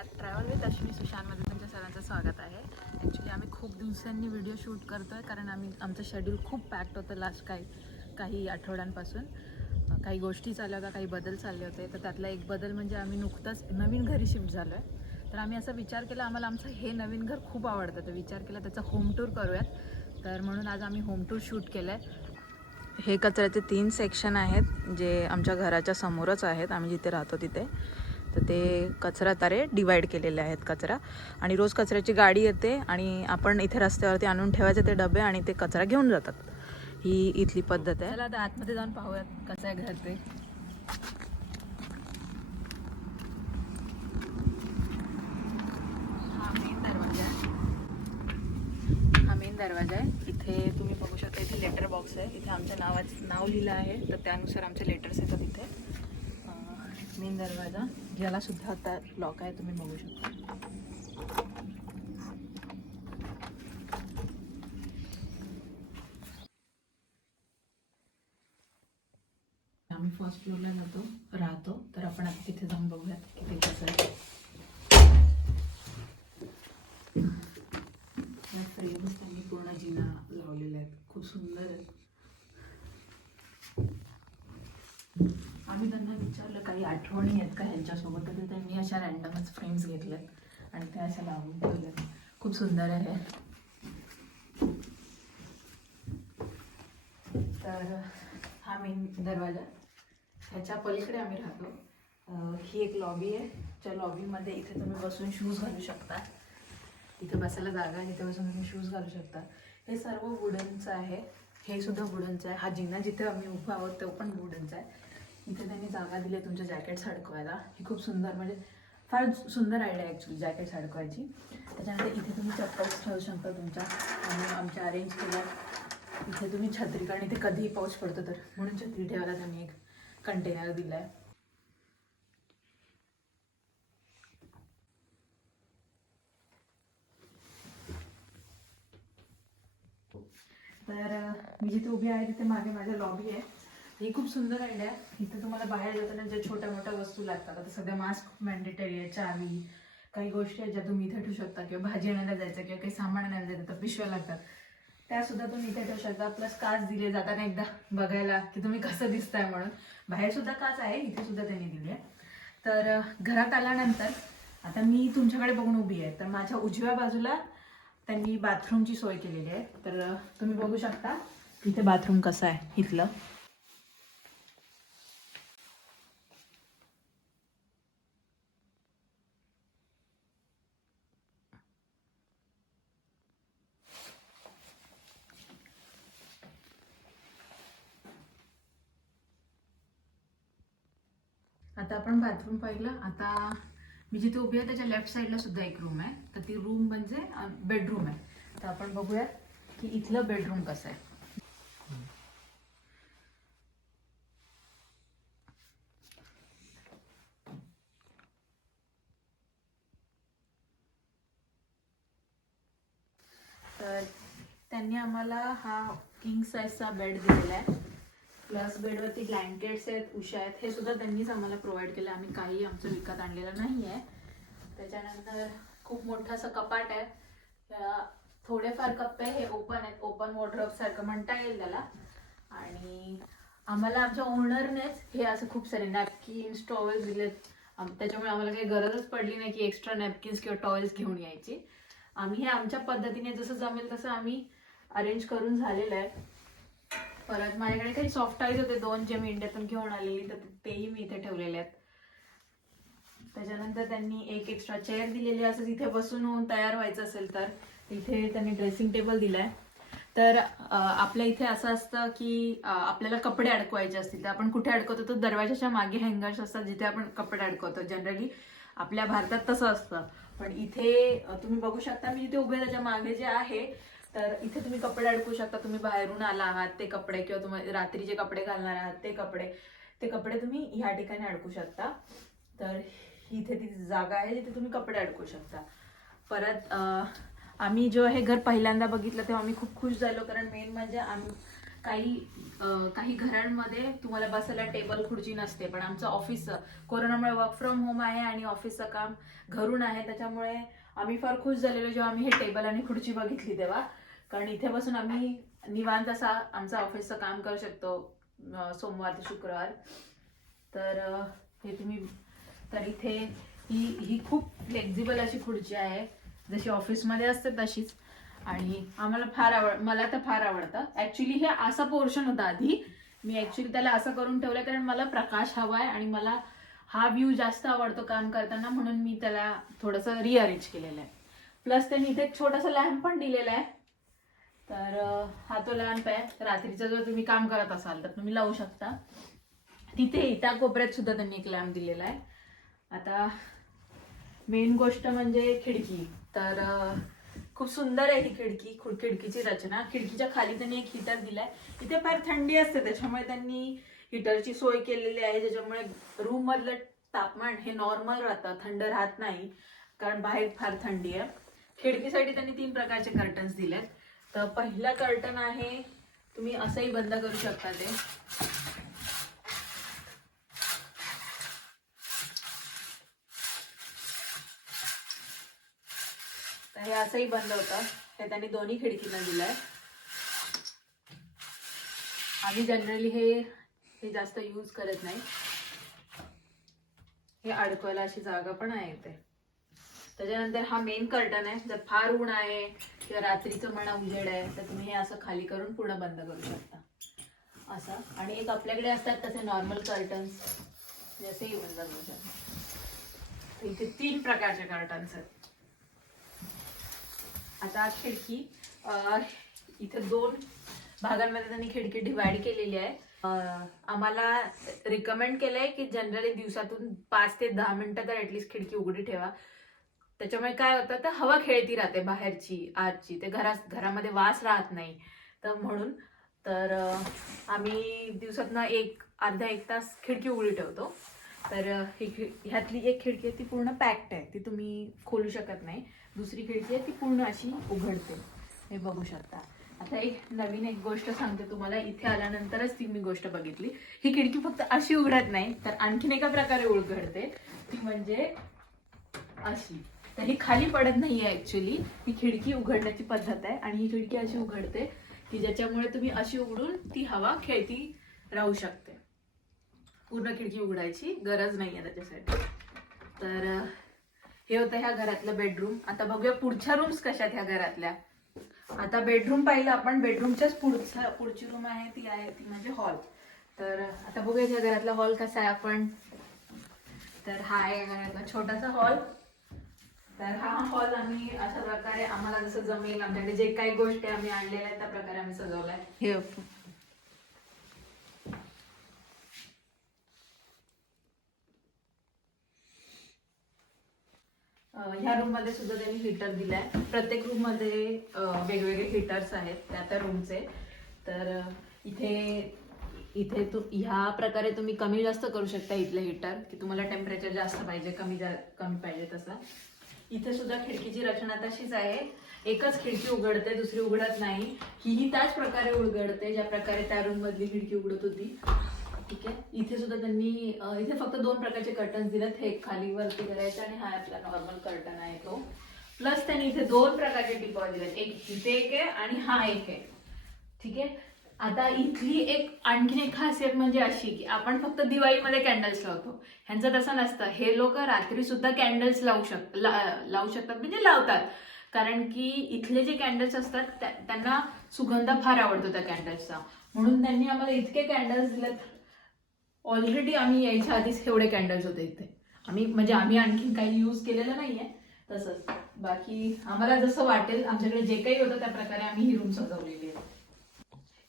नमस्कार. Travel with Ashwini सुशांतमध्ये तुमच्या सर्वांचं स्वागत आहे. ॲक्च्युली आम्ही खूप दिवसांनी व्हिडिओ शूट करतो आहे कारण आमचं शेड्यूल खूप पॅक्ड होतं लास्ट काही आठवड्यांपासून. काही गोष्टी चालल्या होत्या, काही बदल चालले होते. तर त्यातला एक बदल म्हणजे आम्ही नुकतंच नवीन घरी शिफ्ट झालो आहे. तर आम्ही असा विचार केला, आम्हाला आमचं हे नवीन घर खूप आवडतं, तर विचार केला त्याचा होम टूर करूयात. तर म्हणून आज आम्ही होम टूर शूट केलं आहे. हे कचऱ्याचे 3 सेक्शन आहेत जे आमच्या घराच्या समोरच आहेत, आम्ही जिथे राहतो तिथे. तर ते कचरा तारे डिवाईड केलेले आहेत कचरा, आणि रोज कचऱ्याची गाडी येते आणि आपण इथे रस्त्यावरती आणून ठेवायचे ते डबे आणि ते कचरा घेऊन जातात. ही इथली पद्धत आहे. चला आता आतमध्ये जाऊन पाहूयात कसं आहे घर ते. हा मेन दरवाजा आहे. इथे तुम्ही बघू शकता, इथे लेटर बॉक्स आहे. इथे आमच्या नाव लिहिलं आहे, तर त्यानुसार आमचे लेटर्स येतात इथे. मेन दरवाजा ज्याला सुद्धा आता लॉक आहे, तुम्ही बघू शकता. आम्ही फर्स्ट फ्लोअरला राहतो, तर आपण आता तिथे जाऊन बघूयात किती कसं आहे. या फ्रेम्स त्यांनी पूर्ण जिना लावलेले आहेत, खूप सुंदर आहेत. आम्ही त्यांना विचारलं काही आठवणी आहेत का ह्यांच्यासोबत, तर त्यांनी अशा रँडमच फ्रेम्स घेतल्यात आणि त्या अशा लावून ठेवल्यात. खूप सुंदर आहे. तर हा मेन दरवाजा, ह्याच्या पलीकडे आम्ही राहतो. ही एक लॉबी आहे, ज्या लॉबीमध्ये इथे तुम्ही बसून शूज घालू शकता. इथे बसायला जागा आहे, इथे बसून तुम्ही शूज घालू शकता. हे सर्व वुडनचं आहे, हे सुद्धा वुडनचं आहे. हा जिना जिथे आम्ही उभा आहोत तो पण वुडनचा आहे. इथे त्यांनी जागा दिली आहे तुमच्या जॅकेट्स अडकवायला. ही खूप सुंदर, म्हणजे फार सुंदर आयडिया आहे ॲक्च्युली जॅकेट्स अडकवायची. त्याच्यानंतर इथे तुम्ही चप्पल्स ठेवू शकता तुमच्या, आणि आमच्या अरेंज केल्या. इथे तुम्ही छत्री, कारण इथे कधीही पाऊस पडतो तर म्हणून छत्री ठेवायला त्यांनी एक कंटेनर दिला आहे. तर मी जिथे उभी आहे तिथे मागे माझ्या लॉबी आहे. ही खूप सुंदर आयडिया आहे. इथे तुम्हाला बाहेर जाताना ज्या छोट्या मोठ्या वस्तू लागतात, आता सध्या मास्क मॅन्डेटरी आहे, चावी, काही गोष्टी आहेत ज्या तुम्ही इथे ठेवू शकता, किंवा भाजी आणायला जायचं किंवा काही सामान आणायला जायचं तर पिशव्या लागतात, त्या सुद्धा तुम्ही इथे ठेवू शकता. प्लस काच दिले जाताना एकदा बघायला की तुम्ही कसं दिसताय म्हणून. बाहेर सुद्धा काच आहे, इथे सुद्धा त्यांनी दिली आहे. तर घरात आल्यानंतर आता मी तुमच्याकडे बघून उभी आहे, तर माझ्या उजव्या बाजूला त्यांनी बाथरूमची सोय केलेली आहे. तर तुम्ही बघू शकता इथे बाथरूम कसं आहे इथलं. आता आपण बाथरूम पाहिलं. आता मी जिथे उभी आहे त्याच्या लेफ्ट साईडला सुद्धा एक रूम आहे, तर ती रूम म्हणजे बेडरूम आहे. तर आपण बघूया की इथलं बेडरूम कसं आहे. तर त्यांनी आम्हाला हा किंग साईजचा बेड दिलेला आहे. प्लस बेडवरती ब्लँकेट्स आहेत, उशा आहेत, हे सुद्धा त्यांनीच आम्हाला प्रोव्हाइड केलं. आम्ही काही आमचं विकत आणलेलं नाही आहे. त्याच्यानंतर खूप मोठं असं कपाट आहे. थोडेफार कप्पे हे ओपन आहेत, ओपन वॉर्डरोब सारखं म्हणता येईल त्याला. आणि आम्हाला आमच्या ओनरनेच हे असं खूप सारे नॅपकिन्स, टॉवेल्स दिलेत. त्याच्यामुळे आम्हाला काही गरजच पडली नाही की एक्स्ट्रा नॅपकिन्स किंवा टॉवेल्स घेऊन यायची. आम्ही हे आमच्या पद्धतीने जसं जमेल तसं आम्ही अरेंज करून झालेलं आहे. परत माझ्याकडे काही सॉफ्ट टॉईज होते 2 जे मी इंडियातून घेऊन आलेली, तर तेही मी इथे ठेवलेले आहेत. त्याच्यानंतर त्यांनी एक एक्स्ट्रा चेअर दिलेली, असं जिथे बसून होऊन तयार व्हायचं असेल तर. इथे त्यांनी ड्रेसिंग टेबल दिलाय. तर आपल्या इथे असं असतं की आपल्याला कपडे अडकवायचे असतील तर आपण कुठे अडकवतो, तर दरवाजाच्या मागे हँगर्स असतात जिथे आपण कपडे अडकवतो. जनरली आपल्या भारतात तसं असतं, पण इथे तुम्ही बघू शकता मी जिथे उभे त्याच्या मागे जे आहे, तर इथे तुम्ही कपडे अडकवू शकता. तुम्ही बाहेरून आला आहात ते कपडे, किंवा तुम्ही रात्रीचे कपडे घालणार आहात ते कपडे तुम्ही ह्या ठिकाणी अडकू शकता. तर इथे ती जागा आहे जिथे तुम्ही कपडे अडकू शकता. परत आम्ही जेव्हा हे घर पहिल्यांदा बघितलं तेव्हा आम्ही खूप खुश झालो, कारण मेन म्हणजे काही घरांमध्ये तुम्हाला बसायला टेबल खुर्ची नसते, पण आमचं ऑफिसचं कोरोनामुळे वर्क फ्रॉम होम आहे आणि ऑफिसचं काम घरून आहे, त्याच्यामुळे आम्ही फार खुश झालेलो जेव्हा आम्ही हे टेबल आणि खुर्ची बघितली तेव्हा. कारण इथे बसून आम्ही निवांत असा आमचं ऑफिसचं काम करू शकतो सोमवार ते शुक्रवार. तर हे तुम्ही तर इथे ही खूप फ्लेक्झिबल अशी खुर्ची आहे, जशी ऑफिसमध्ये असते तशीच. आणि आम्हाला मला तर फार आवडतं. ऍक्च्युली हे असा पोर्शन होता आधी, मी ऍक्च्युली त्याला असं करून ठेवलं कारण मला प्रकाश हवाय आणि मला हा व्ह्यू जास्त आवडतो काम करताना, म्हणून मी त्याला थोडंसं रिअरेंज केलेलं आहे. प्लस त्यांनी इथे एक छोटासा लॅम्प पण दिलेला आहे. तर हा तो लॅम्प आहे, रात्रीचं जर तुम्ही काम करत असाल तर तुम्ही लावू शकता. तिथे त्या कोपऱ्यात सुद्धा त्यांनी एक लॅम्प दिलेला आहे. आता मेन गोष्ट म्हणजे खिडकी. तर खूप सुंदर आहे ही खिडकीची रचना. खिडकीच्या खाली त्यांनी एक हीटर दिलाय. इथे फार थंडी असते, त्याच्यामुळे त्यांनी हीटरची सोय केलेली आहे, ज्याच्यामुळे रूम मधलं तापमान हे नॉर्मल राहतं, थंड राहत नाही, कारण बाहेर फार थंडी आहे. खिडकीसाठी त्यांनी 3 प्रकारचे कर्टन्स दिलेत. तर पहिला कर्टन आहे, तुम्ही असंही बंद करू शकता ते. हे असंही बंद होतं. हे त्यांनी दोन्ही खिडकींना दिलंय. आम्ही जनरली हे जास्त यूज करत नाही. हे अडकवायला अशी जागा पण आहे इथे. त्याच्यानंतर हा मेन कर्टन आहे. जर फार ऊन आहे किंवा रात्रीचं म्हणा उजेड आहे तर तुम्ही हे असं खाली करून पूर्ण बंद करू शकता असं. आणि एक आपल्याकडे असतात तसे नॉर्मल कर्टन्स, जसेही बंद करू शकता. इथे 3 प्रकारचे कर्टन्स आहेत. आता खिडकी इथे 2 भागांमध्ये त्यांनी खिडकी डिवाइड केलेली आहे. आम्हाला रिकमेंड केलंय की जनरली दिवसातून 5 ते 10 मिनिटं तर ऍटलीस्ट खिडकी उघडी ठेवा. त्याच्यामुळे काय होतं, तर हवा खेळती राहते बाहेरची आतची, ते घरामध्ये वास राहत नाही. तर म्हणून तर आम्ही दिवसातनं अर्धा एक तास खिडकी उघडी ठेवतो. तर ह्यातली एक खिडकी आहे ती पूर्ण पॅक्ड आहे, ती तुम्ही खोलू शकत नाही. दुसरी खिडकी आहे ती पूर्ण अशी उघडते, हे बघू शकता. आता एक गोष्ट सांगते तुम्हाला. इथे आल्यानंतरच ती मी गोष्ट बघितली. ही खिडकी फक्त अशी उघडत नाही, तर आणखीन एका प्रकारे उघडते, ती म्हणजे अशी. तर ही खाली पडत नाहीये ऍक्च्युली, ही खिडकी उघडण्याची पद्धत आहे. आणि ही खिडकी अशी उघडते की ज्याच्यामुळे तुम्ही अशी उघडून ती हवा खेळती राहू शकते. पूर्ण खिडकी उघडायची गरज नाहीये त्याच्यासाठी. तर हे होतं ह्या घरातलं बेडरूम. आता बघूया पुढच्या रूम्स कशा आहेत ह्या घरातल्या. आता बेडरूम पाहिलं आपण. बेडरूमच्याच पुढची रूम आहे ती म्हणजे हॉल. तर आता बघूया ह्या घरातला हॉल कसा आहे आपण. तर हा आहे घरातला छोटासा हॉल. तर हा हॉल आम्ही अशा प्रकारे आम्हाला जसं जमेल, आमच्याकडे जे काही गोष्टी आम्ही आणलेल्या आहेत त्या प्रकारे आम्ही सजवलाय. हे ह्या रूम मध्ये सुद्धा त्यांनी हीटर दिलाय. प्रत्येक रूम मध्ये वेगवेगळे हीटर्स आहेत त्या रूमचे. तर इथे ह्या प्रकारे तुम्ही कमी जास्त करू शकता इथलं हीटर, की तुम्हाला टेम्परेचर जास्त पाहिजे कमी पाहिजे तसं. इथे सुद्धा खिडकीची रचना तशीच आहे. एकच खिडकी उघडते, दुसरी उघडत नाही. ही त्याच प्रकारे उघडते ज्या प्रकारे त्या रूम मधली खिडकी उघडत होती. ठीक आहे. इथे सुद्धा त्यांनी इथे फक्त 2 प्रकारचे कर्टन्स दिलेत. हे खाली वरती करायचं आणि हा आपला नॉर्मल कर्टन आहे तो. प्लस त्यांनी इथे 2 प्रकारचे टिपॉय दिलेत. एक इथे एक आहे आणि हा एक आहे. ठीक आहे. आता इथली आणखीन एक खासियत म्हणजे अशी की आपण फक्त दिवाळीमध्ये कॅन्डल्स लावतो. ह्यांचं तसं नसतं. हे लोक रात्री सुद्धा कॅन्डल्स लावू शकतात म्हणजे लावतात. कारण की इथले जे कॅन्डल्स असतात त्यांना सुगंध फार आवडतो त्या कॅन्डल्सचा, म्हणून त्यांनी आम्हाला इतके कॅन्डल्स दिलेत. ऑलरेडी आम्ही यायच्या आधीच एवढे कॅन्डल्स होते इथे. आम्ही आणखीन काही यूज केलेलं नाहीये. तसंच बाकी आम्हाला जसं वाटेल, आमच्याकडे जे काही होतं त्या प्रकारे आम्ही ही रूम सजवलेली आहे.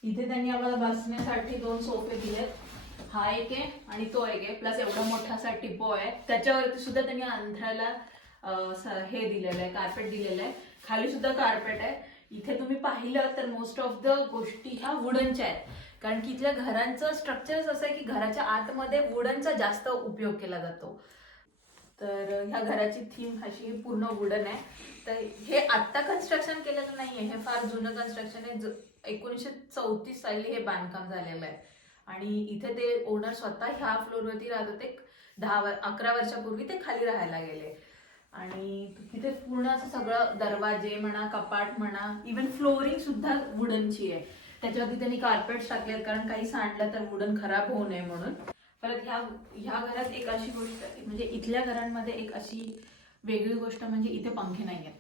इथे त्यांनी आम्हाला बसण्यासाठी 2 सोफे दिलेत. हा एक आहे आणि तो एक आहे. प्लस एवढा मोठासा टिपो आहे. त्याच्यावरती सुद्धा त्यांनी अंथरायला हे दिलेलं आहे, कार्पेट दिलेलं आहे. खाली सुद्धा कार्पेट आहे. इथे तुम्ही पाहिलं तर मोस्ट ऑफ द गोष्टी ह्या वुडनच्या आहेत. कारण की इथल्या घरांचं स्ट्रक्चर असं आहे की घराच्या आतमध्ये वुडनचा जास्त उपयोग केला जातो. तर ह्या घराची थीम अशी पूर्ण वुडन आहे. तर हे आत्ता कन्स्ट्रक्शन केलेलं नाहीये, हे फार जुनं कन्स्ट्रक्शन आहे. 1934 साली हे बांधकाम झालेलं आहे आणि इथे ते ओनर स्वतः ह्या फ्लोअरवरती राहत होते. 11 वर्षापूर्वी ते खाली राहायला गेले आणि तिथे पूर्ण असं सगळं दरवाजे म्हणा, कपाट म्हणा, इवन फ्लोरिंग सुद्धा वुडनची आहे. त्याच्यावरती त्यांनी कार्पेट्स टाकलेत कारण काही सांडलं तर वुडन खराब होऊ नये म्हणून. परत ह्या घरात एक अशी गोष्ट म्हणजे इथल्या घरांमध्ये एक अशी वेगळी गोष्ट म्हणजे इथे पंखे नाही आहेत.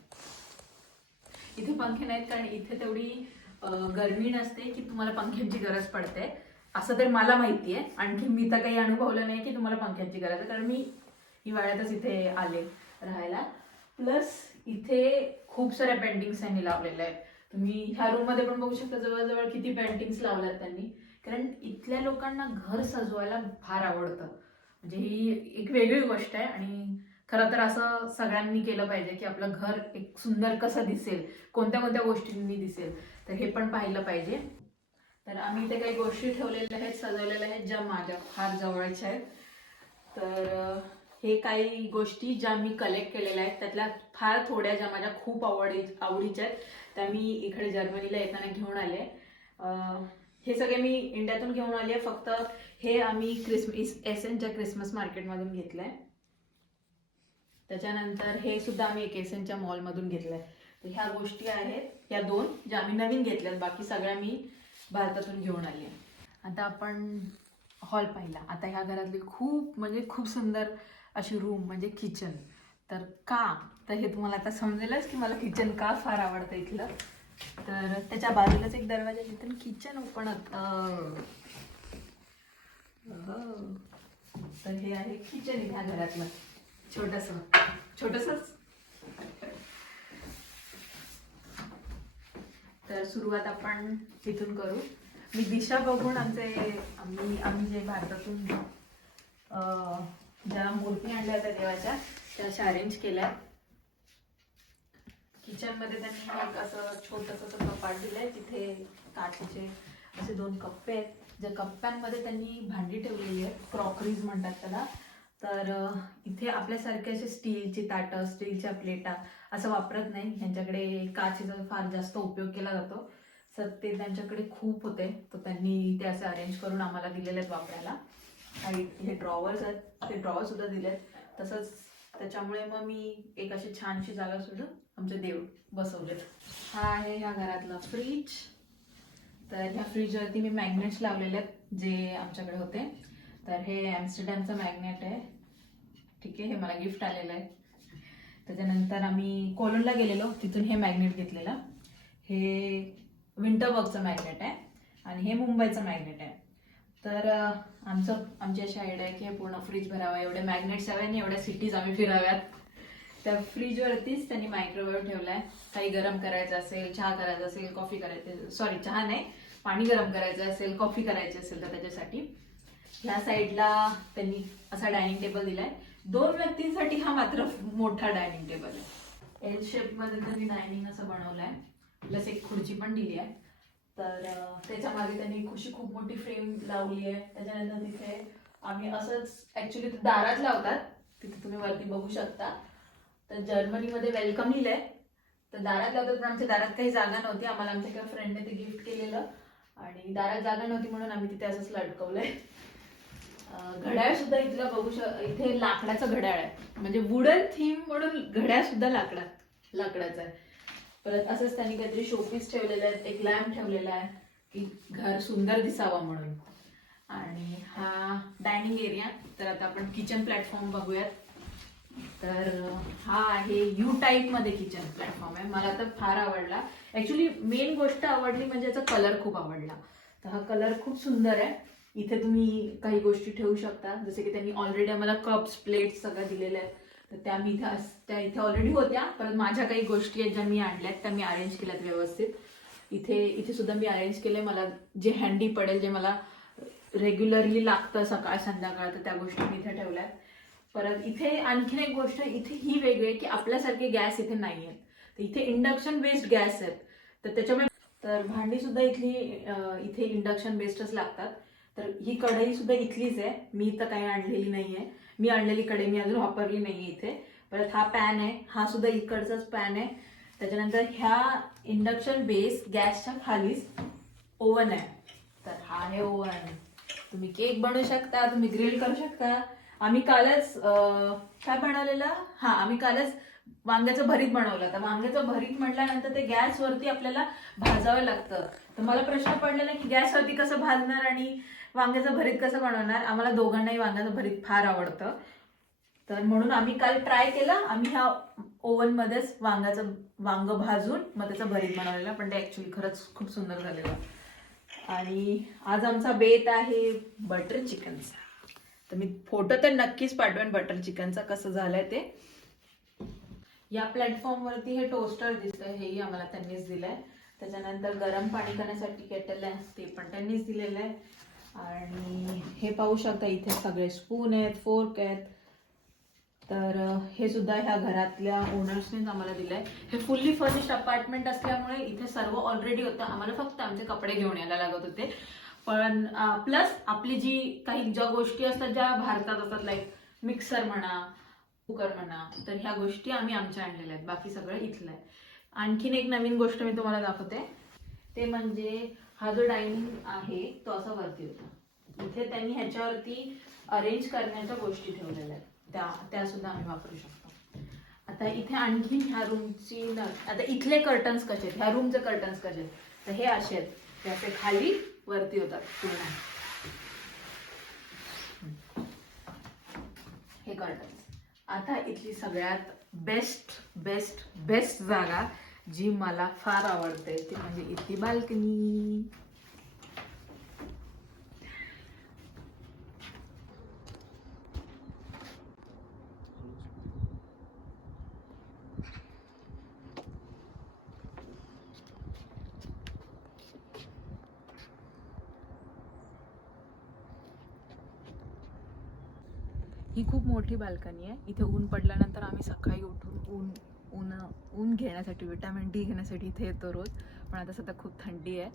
इथे पंखे नाहीत कारण इथे तेवढी गरमी नसते की तुम्हाला पंख्यांची गरज पडते, असं तर मला माहिती आहे. आणखी मी तर काही अनुभवलं नाही की तुम्हाला पंख्यांची गरज आहे, कारण मी हिवाळ्यातच इथे आले राहायला. प्लस इथे खूप साऱ्या पेंटिंग्स त्यांनी लावलेल्या आहेत. तुम्ही ह्या रूम मध्ये पण बघू शकता जवळजवळ किती पेंटिंग्स लावल्यात त्यांनी, कारण इथल्या लोकांना घर सजवायला फार आवडतं. म्हणजे ही एक वेगळी गोष्ट आहे आणि खरं तर असं सगळ्यांनी केलं पाहिजे की आपलं घर एक सुंदर कसं दिसेल, कोणत्या कोणत्या गोष्टींनी दिसेल, तर हे पण पाहिलं पाहिजे. तर आम्ही इथे काही गोष्टी ठेवलेल्या आहेत, सजवलेल्या आहेत, ज्या माझ्या फार जवळच्या आहेत. तर हे काही गोष्टी ज्या मी कलेक्ट केलेल्या आहेत त्यातल्या फार थोड्या ज्या माझ्या खूप आवडीच्या आहेत त्या मी इकडे जर्मनीला येताना घेऊन आले. हे सगळे मी इंडियातून घेऊन आले. फक्त हे आम्ही एसेनच्या क्रिसमस मार्केटमधून घेतलंय. त्याच्यानंतर हे सुद्धा आम्ही एक एसेनच्या मॉलमधून घेतलंय. तर ह्या गोष्टी आहेत या 2 ज्या आम्ही नवीन घेतल्यात, बाकी सगळ्या मी भारतातून घेऊन आली आहे. आता आपण हॉल पाहिला. आता ह्या घरातली खूप सुंदर अशी रूम म्हणजे किचन. तर हे तुम्हाला आता समजेलच की मला किचन का फार आवडतं इथलं. तर त्याच्या बाजूलाच एक दरवाजा जिथून किचन ओपन होतं. तर हे आहे किचन ह्या घरातलं, छोटंसंच. तर सुरुवात आपण इथून करू. मी दिशा बघून आम्ही जे भारतातून ज्या मूर्ती आणल्या होत्या देवाच्या त्या अशा अरेंज केल्या. किचन मध्ये त्यांनी एक असं छोटंसं कपाट दिलंय, तिथे काचेचे असे 2 कप्पे आहेत, ज्या कप्प्यांमध्ये त्यांनी भांडी ठेवलेली आहेत, क्रॉकरीज म्हणतात त्याला. तर इथे आपल्यासारखे असे स्टीलची ताटं, स्टीलच्या प्लेटा असं वापरत नाही. यांच्याकडे काचेचा फार जास्त उपयोग केला जातो. तर ते त्यांच्याकडे खूप होते, तर त्यांनी ते असे अरेंज करून आम्हाला दिलेले आहेत वापरायला. काही हे ड्रॉवर्स आहेत, ते ड्रॉवर सुद्धा दिलेत. तसंच त्याच्यामुळे मग मी एक अशी छानशी जागा सुद्धा आमचे देव बसवलेत. हा आहे ह्या घरातला फ्रीज. तर ह्या फ्रीजवरती मी मॅग्नेट्स लावलेले आहेत जे आमच्याकडे होते. तर हे ॲम्स्टरडॅमचं मॅग्नेट आहे, ठीक आहे, हे मला गिफ्ट आलेलं आहे. त्याच्यानंतर आम्ही कोलनला गेलेलो, तिथून हे मॅग्नेट घेतलेलं. हे विंटरबर्गचं मॅग्नेट आहे आणि हे मुंबईचं मॅग्नेट आहे. तर आमची अशी आयडिया आहे की हे पूर्ण फ्रीज भरावा, एवढे मॅग्नेट्स हवे आणि एवढ्या सिटीज आम्ही फिराव्यात. त्या फ्रीजवरतीच त्यांनी मायक्रोवेव्ह ठेवलाय. काही गरम करायचं असेल, चहा करायचा असेल, कॉफी करायची, सॉरी चहा नाही, पाणी गरम करायचं असेल, कॉफी करायची असेल तर त्याच्यासाठी. ह्या साईडला त्यांनी असा डायनिंग टेबल दिलाय. 2 व्यक्तींसाठी हा मात्र मोठा डायनिंग टेबल आहे. एल शेप मध्ये त्यांनी डायनिंग असं बनवलंय, प्लस एक खुर्ची पण दिली आहे. तर त्याच्या मागे त्यांनी खूप मोठी फ्रेम लावली आहे. त्याच्यानंतर तिथे आम्ही असंच ऍक्च्युली दारात लावतात, तिथे तुम्ही वरती बघू शकता. तर जर्मनीमध्ये वेलकम लिहिलंय, तर दारात लावतात. पण आमच्या दारात काही जागा नव्हती, आम्हाला आमच्या एका फ्रेंडने ते गिफ्ट केलेलं आणि दारात जागा नव्हती म्हणून आम्ही तिथे असंच लटकवलंय. घड्याळ सुद्धा इथलं इथे लाकडाचं घड्याळ आहे, म्हणजे वुडन थीम म्हणून घड्याळ सुद्धा लाकडाचं आहे. परत असंच त्यांनी काहीतरी शोपीस ठेवलेले आहेत, एक लॅम्प ठेवलेला आहे की घर सुंदर दिसावं म्हणून. आणि हा डायनिंग एरिया. तर आता आपण किचन प्लॅटफॉर्म बघूयात. तर हा आहे यू टाईप मध्ये किचन प्लॅटफॉर्म आहे. मला तर फार आवडला. ऍक्च्युली मेन गोष्ट आवडली म्हणजे याचा कलर खूप आवडला. तर हा कलर खूप सुंदर आहे. इथे तुम्ही काही गोष्टी ठेवू शकता, जसे की त्यांनी ऑलरेडी आम्हाला कप्स, प्लेट्स सगळं दिलेल्या आहेत. तर त्या इथे ऑलरेडी होत्या, परत माझ्या काही गोष्टी आहेत ज्या मी आणल्यात त्या मी अरेंज केल्यात व्यवस्थित. इथे सुद्धा मी अरेंज केले, मला जे हँडी पडेल, जे मला रेग्युलरली लागतं सकाळ संध्याकाळ, तर त्या गोष्टी मी इथे ठेवल्यात. परत इथे आणखीन एक गोष्ट इथे ही वेगळी आहे की आपल्यासारखे गॅस इथे नाही आहेत, तर इथे इंडक्शन बेस्ड गॅस आहेत. तर त्याच्यामुळे भांडी सुद्धा इथे इंडक्शन बेस्डच लागतात. तर ही कढई सुद्धा इथलीच आहे, मी तर काही आणलेली नाहीये. मी आणलेली कढई मी अजून वापरली नाहीये इथे. परत हा पॅन आहे, हा सुद्धा इकडचाच पॅन आहे. त्याच्यानंतर ह्या इंडक्शन बेस गॅसच्या खालीच ओव्हन आहे. तर हा आहे ओव्हन. तुम्ही केक बनवू शकता, तुम्ही ग्रिल करू शकता. आम्ही कालच काय बनवलेलं, आम्ही कालच वांग्याचं भरीत बनवलं. तर वांग्याचं भरीत म्हटल्यानंतर ते गॅसवरती आपल्याला भाजावं लागतं. तर मला प्रश्न पडलेला की गॅसवरती कसं भाजणार आणि वांग्याचं भरीत कसं बनवणार. आम्हाला दोघांनाही वांग्याचं भरीत फार आवडतं. तर म्हणून आम्ही काल ट्राय केलं. आम्ही ह्या ओव्हन मध्येच वांग भाजून मग त्याचं भरीत बनवलेलं. पण ते ऍक्च्युली खरंच खूप सुंदर झालेलं. आणि आज आमचा बेत आहे बटर चिकनचा. तर मी फोटो तर नक्कीच पाठवेन बटर चिकनचा कसं झालंय ते. या प्लॅटफॉर्मवरती हे टोस्टर दिसतंय, हेही आम्हाला त्यांनीच दिलंय. त्याच्यानंतर गरम पाणी करण्यासाठी केटल आहे, ते पण त्यांनीच दिलेलं आहे. आणि हे पाहू शकता इथे सगळे स्पून आहेत, फोर्क आहेत. तर हे सुद्धा ह्या घरातल्या ओनर्सनेच आम्हाला दिलंय. हे फुल्ली फर्निश्ड अपार्टमेंट असल्यामुळे इथे सर्व ऑलरेडी होतं. आम्हाला फक्त आमचे कपडे घेऊन यायला लागत होते. पण प्लस आपली जी काही ज्या गोष्टी असतात ज्या भारतात असतात, लाईक मिक्सर म्हणा, कुकर म्हणा, तर ह्या गोष्टी आम्ही आमच्या आणलेल्या आहेत. बाकी सगळं इथलं आहे. आणखीन एक नवीन गोष्ट मी तुम्हाला दाखवते. ते म्हणजे हा जो डायनिंग आहे तो असा वरती होता. इथे त्यांनी ह्याच्यावरती अरेंज करण्याच्या गोष्टी ठेवलेल्या आहेत. त्या सुद्धा आम्ही वापरू शकतो. आता इथे आणखीन ह्या रूमची आता इथले कर्टन्स कसे आहेत, ह्या रूमचे कर्टन्स कसे आहेत, तर हे असे आहेत. ते असे खाली वरती होतात पूर्ण हे कर्टन्स. आता इथली सगळ्यात बेस्ट बेस्ट बेस्ट जागा जी मला फार आवडते ती म्हणजे इथली बाल्कनी. ही खूप मोठी बाल्कनी आहे. इथे ऊन पडल्यानंतर आम्ही सकाळी उठून ऊन घेण्यासाठी, विटॅमिन डी घेण्यासाठी इथे येतो रोज. पण आता सध्या खूप थंडी आहे,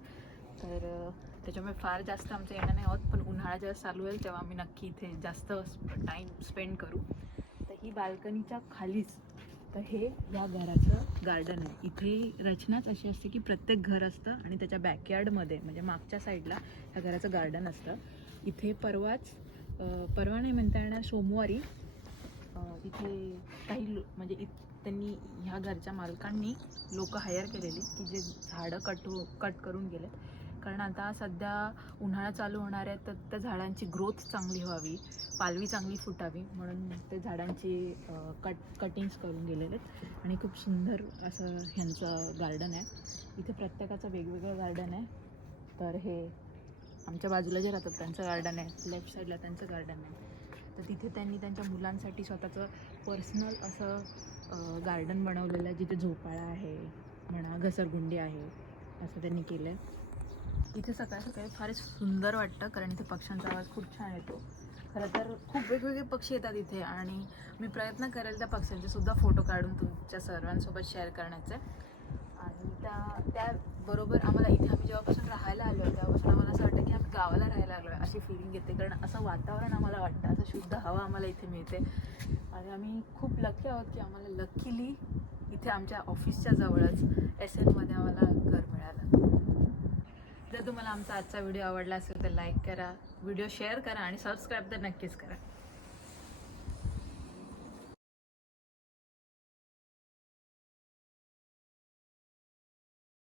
तर त्याच्यामुळे फार जास्त आमचं येणं नाही होत. पण उन्हाळा जेव्हा चालू होईल तेव्हा आम्ही नक्की इथे जास्त टाईम स्पेंड करू. तर ही बाल्कनीच्या खालीच तर हे या घराचं गार्डन आहे. इथे रचनाच अशी असते की प्रत्येक घर असतं आणि त्याच्या बॅकयार्डमध्ये म्हणजे मागच्या साईडला ह्या घराचं गार्डन असतं. इथे परवा नाही म्हणता येणार, सोमवारी इथे काही म्हणजे त्यांनी ह्या घरच्या मालकांनी लोक हायर केलेली की जे झाडं कट करून गेले. कारण आता सध्या उन्हाळा चालू होणार आहे, तर त्या झाडांची ग्रोथ चांगली व्हावी, पालवी चांगली फुटावी म्हणून ते झाडांची कटिंग्स करून गेलेले आहेत. आणि खूप सुंदर असं ह्यांचं गार्डन आहे. इथे प्रत्येकाचं वेगवेगळं गार्डन आहे. तर हे आमच्या बाजूला जे राहतात त्यांचं गार्डन आहे, लेफ्ट साईडला त्यांचं गार्डन आहे. तर तिथे त्यांनी त्यांच्या मुलांसाठी स्वतःचं पर्सनल असं गार्डन बनवलेलं आहे, जिथे झोपाळा आहे म्हणा, घसरगुंडी आहे, असं त्यांनी केलं आहे. इथे सकाळी सकाळी फारच सुंदर वाटतं कारण इथे पक्ष्यांचा आवाज खूप छान येतो. खरं तर खूप वेगवेगळे पक्षी येतात इथे आणि मी प्रयत्न करेल त्या पक्ष्यांचे सुद्धा फोटो काढून तुमच्या सर्वांसोबत शेअर करण्याचे. आणि त्याबरोबर आम्हाला इथे आम्ही जेव्हापासून राहायला आलो आहे तेव्हापासून आम्हाला असं वाटतं की आम्ही गावाला राहायला आलो आहे अशी फिलिंग येते. कारण असं वातावरण आम्हाला वाटतं, असं शुद्ध हवा आम्हाला इथे मिळते. आणि आम्ही खूप लकी आहोत की आम्हाला लकीली इथे आमच्या ऑफिसच्या जवळच SN मध्ये आम्हाला घर मिळालं. जर तुम्हाला आमचा आजचा व्हिडिओ आवडला असेल तर लाईक करा, व्हिडिओ शेअर करा आणि सबस्क्राईब तर नक्कीच करा.